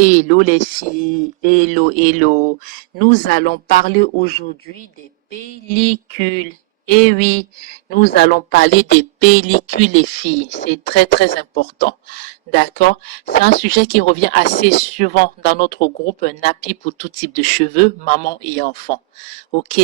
Hello les filles, hello, hello. Nous allons parler aujourd'hui des pellicules. Eh oui, nous allons parler des pellicules les filles. C'est très très important. D'accord? C'est un sujet qui revient assez souvent dans notre groupe Napi pour tout type de cheveux, maman et enfant. Ok?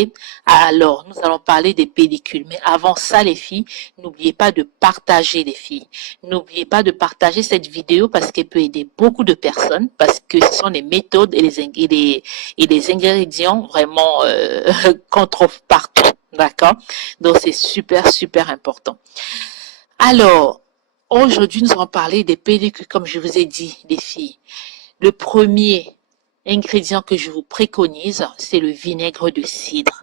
Alors, nous allons parler des pellicules. Mais avant ça les filles, n'oubliez pas de partager les filles. N'oubliez pas de partager cette vidéo parce qu'elle peut aider beaucoup de personnes, parce que ce sont les méthodes et les ingrédients vraiment qu'on trouve partout. D'accord? Donc, c'est super, super important. Alors, aujourd'hui, nous allons parler des pellicules, comme je vous ai dit, les filles. Le premier ingrédient que je vous préconise, c'est le vinaigre de cidre.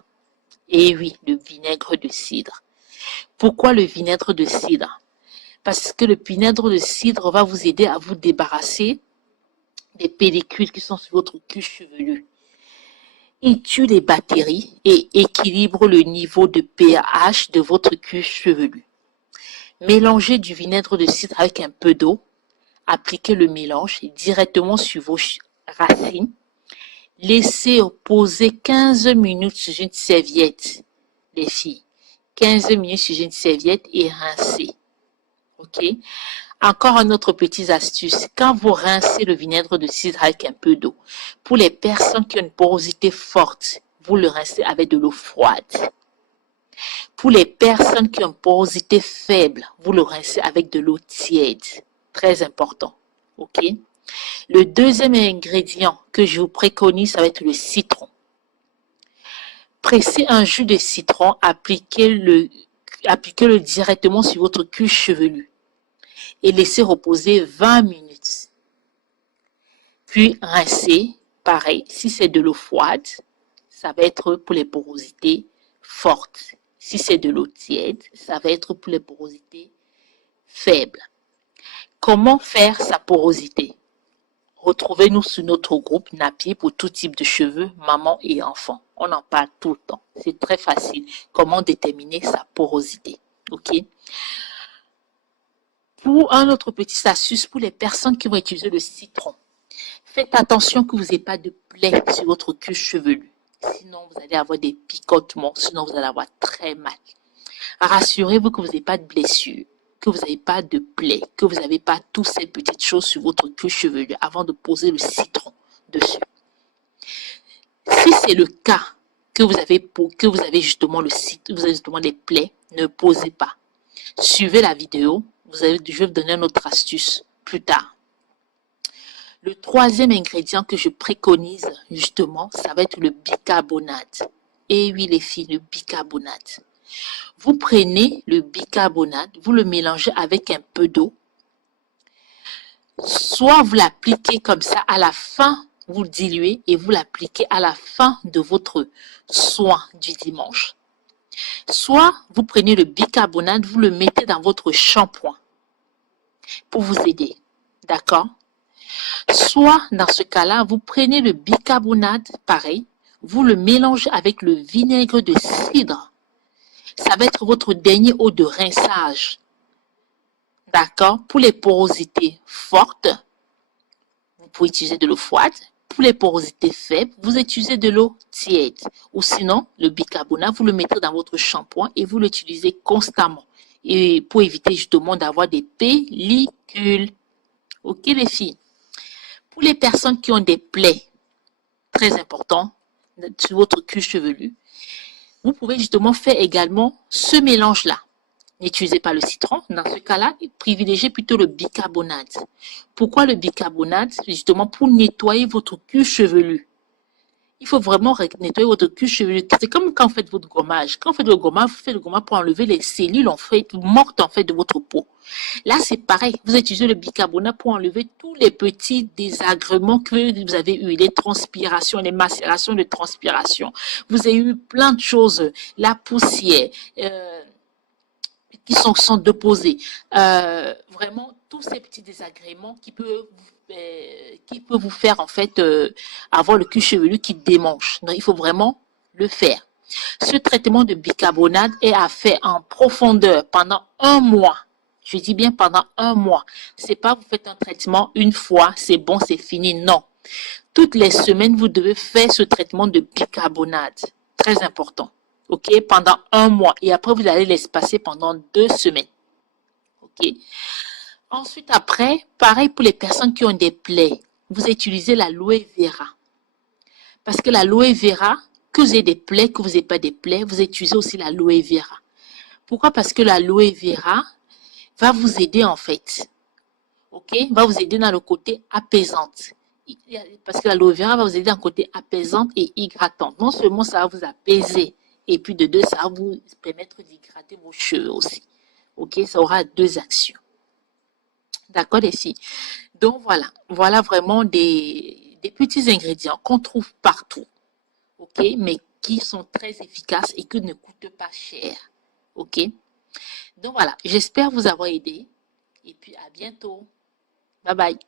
Et oui, le vinaigre de cidre. Pourquoi le vinaigre de cidre? Parce que le vinaigre de cidre va vous aider à vous débarrasser des pellicules qui sont sur votre cuir chevelu. Il tue les bactéries et équilibre le niveau de pH de votre cuir chevelu. Mélangez du vinaigre de cidre avec un peu d'eau. Appliquez le mélange directement sur vos racines. Laissez reposer 15 minutes sur une serviette, les filles. 15 minutes sur une serviette et rincez. Ok? Encore une autre petite astuce. Quand vous rincez le vinaigre de cidre avec un peu d'eau, pour les personnes qui ont une porosité forte, vous le rincez avec de l'eau froide. Pour les personnes qui ont une porosité faible, vous le rincez avec de l'eau tiède. Très important. Ok? Le deuxième ingrédient que je vous préconise, ça va être le citron. Pressez un jus de citron, appliquez-le directement sur votre cuir chevelu et laissez reposer 20 minutes. Puis rincez, pareil, si c'est de l'eau froide, ça va être pour les porosités fortes. Si c'est de l'eau tiède, ça va être pour les porosités faibles. Comment faire sa porosité? Retrouvez-nous sur notre groupe Napi pour tout type de cheveux, maman et enfant. On en parle tout le temps. C'est très facile. Comment déterminer sa porosité? Ok? Pour un autre petit astuce, pour les personnes qui vont utiliser le citron, faites attention que vous n'ayez pas de plaies sur votre cuir chevelu. Sinon, vous allez avoir des picotements. Sinon, vous allez avoir très mal. Rassurez-vous que vous n'avez pas de blessure, que vous n'avez pas de plaies, que vous n'avez pas toutes ces petites choses sur votre cuir chevelu avant de poser le citron dessus. Si c'est le cas que vous avez justement des plaies, ne posez pas. Suivez la vidéo. Je vais vous donner une autre astuce plus tard. Le troisième ingrédient que je préconise, justement, ça va être le bicarbonate. Et oui, les filles, le bicarbonate. Vous prenez le bicarbonate, vous le mélangez avec un peu d'eau. Soit vous l'appliquez comme ça à la fin, vous le diluez et vous l'appliquez à la fin de votre soin du dimanche. Soit vous prenez le bicarbonate, vous le mettez dans votre shampoing pour vous aider. D'accord? Soit, dans ce cas-là, vous prenez le bicarbonate, pareil, vous le mélangez avec le vinaigre de cidre. Ça va être votre dernier eau de rinçage. D'accord? Pour les porosités fortes, vous pouvez utiliser de l'eau froide. Pour les porosités faibles, vous utilisez de l'eau tiède. Ou sinon, le bicarbonate, vous le mettez dans votre shampoing et vous l'utilisez constamment. Et pour éviter justement d'avoir des pellicules. Ok les filles? Pour les personnes qui ont des plaies, très important, sur votre cuir chevelu, vous pouvez justement faire également ce mélange-là. N'utilisez pas le citron. Dans ce cas-là, privilégiez plutôt le bicarbonate. Pourquoi le bicarbonate? Justement pour nettoyer votre cuir chevelu. Il faut vraiment nettoyer votre cuir chevelu. C'est comme quand vous faites votre gommage. Quand vous faites le gommage, vous faites le gommage pour enlever les cellules mortes de votre peau. Là, c'est pareil. Vous utilisez le bicarbonate pour enlever tous les petits désagréments que vous avez eus. Les transpirations, les macérations de transpiration. Vous avez eu plein de choses. La poussière, qui sont déposés. Vraiment, tous ces petits désagréments qui peuvent vous faire en fait avoir le cuir chevelu qui démange. Donc, il faut vraiment le faire. Ce traitement de bicarbonate est à faire en profondeur pendant 1 mois. Je dis bien pendant un mois. C'est pas vous faites un traitement une fois, c'est bon, c'est fini. Non. Toutes les semaines, vous devez faire ce traitement de bicarbonate. Très important. OK? Pendant un mois. Et après, vous allez l'espacer pendant 2 semaines. OK? Ensuite, après, pareil pour les personnes qui ont des plaies. Vous utilisez l'aloe vera. Parce que l'aloe vera, que vous ayez des plaies, que vous n'ayez pas des plaies, vous utilisez aussi l'aloe vera. Pourquoi? Parce que l'aloe vera va vous aider en fait. OK? Va vous aider dans le côté apaisante. Parce que l'aloe vera va vous aider dans le côté apaisante et hydratant. Non seulement ça va vous apaiser, et puis de deux, ça va vous permettre d'hydrater vos cheveux aussi. OK? Ça aura 2 actions. D'accord, les filles? Donc voilà, voilà vraiment des petits ingrédients qu'on trouve partout, ok, mais qui sont très efficaces et qui ne coûtent pas cher, ok. Donc voilà, j'espère vous avoir aidé et puis à bientôt. Bye bye.